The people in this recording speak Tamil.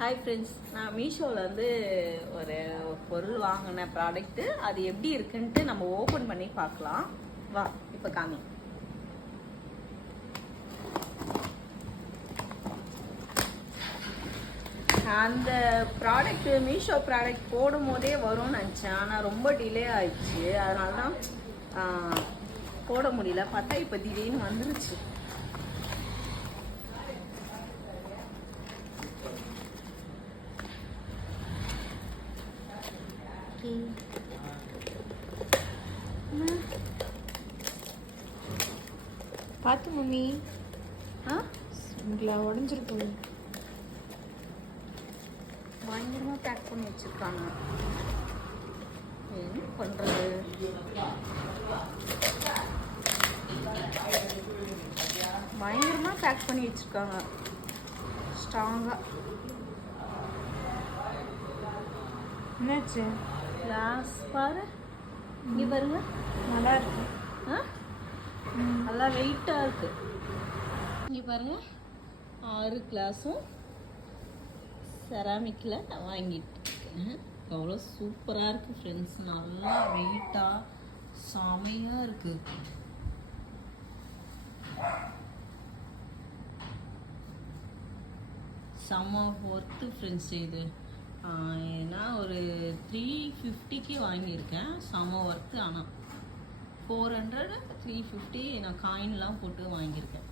ஹாய் ஃப்ரெண்ட்ஸ், நான் மீஷோவில் ஒரு பொருள் வாங்கின ப்ராடக்ட்டு அது எப்படி இருக்குன்ட்டு நம்ம ஓப்பன் பண்ணி பார்க்கலாம். வா இப்போ காமி. அந்த ப்ராடக்ட்டு மீஷோ ப்ராடக்ட் போடும் போதே வரும்னு நினச்சேன். ஆனால் ரொம்ப டிலே ஆயிடுச்சு. அதனால தான் போட முடியல. பார்த்தா இப்போ திடீர்னு வந்துருச்சு. பார்த்து மம்மி. உங்களை உடஞ்சிருக்கும். பயங்கரமாக பேக் பண்ணி வச்சுருக்காங்க. என்ன பண்ணுறது? பயங்கரமாக பேக் பண்ணி வச்சுருக்காங்க ஸ்ட்ராங்காக. என்னாச்சு? கிளாஸ் பாரு, இங்கே பாருங்க. நல்லா இருக்கு. நல்லா வெயிட்டாக இருக்குது. இங்கே பாருங்க, 6 கிளாஸும் செராமிக்கில் வாங்கிட்டு இருக்கேன். அவ்வளோ சூப்பராக இருக்குது ஃப்ரெண்ட்ஸ். நல்லா வெயிட்டாக செமையாக இருக்குது. செம்ம ஒர்த்து ஃப்ரெண்ட்ஸ். இது ஏன்னா ஒரு 350க்கு வாங்கியிருக்கேன். செம்ம ஒர்த்து. ஆனால் 400 350 நான் காயின்லாம் போட்டு வாங்கியிருக்கேன்.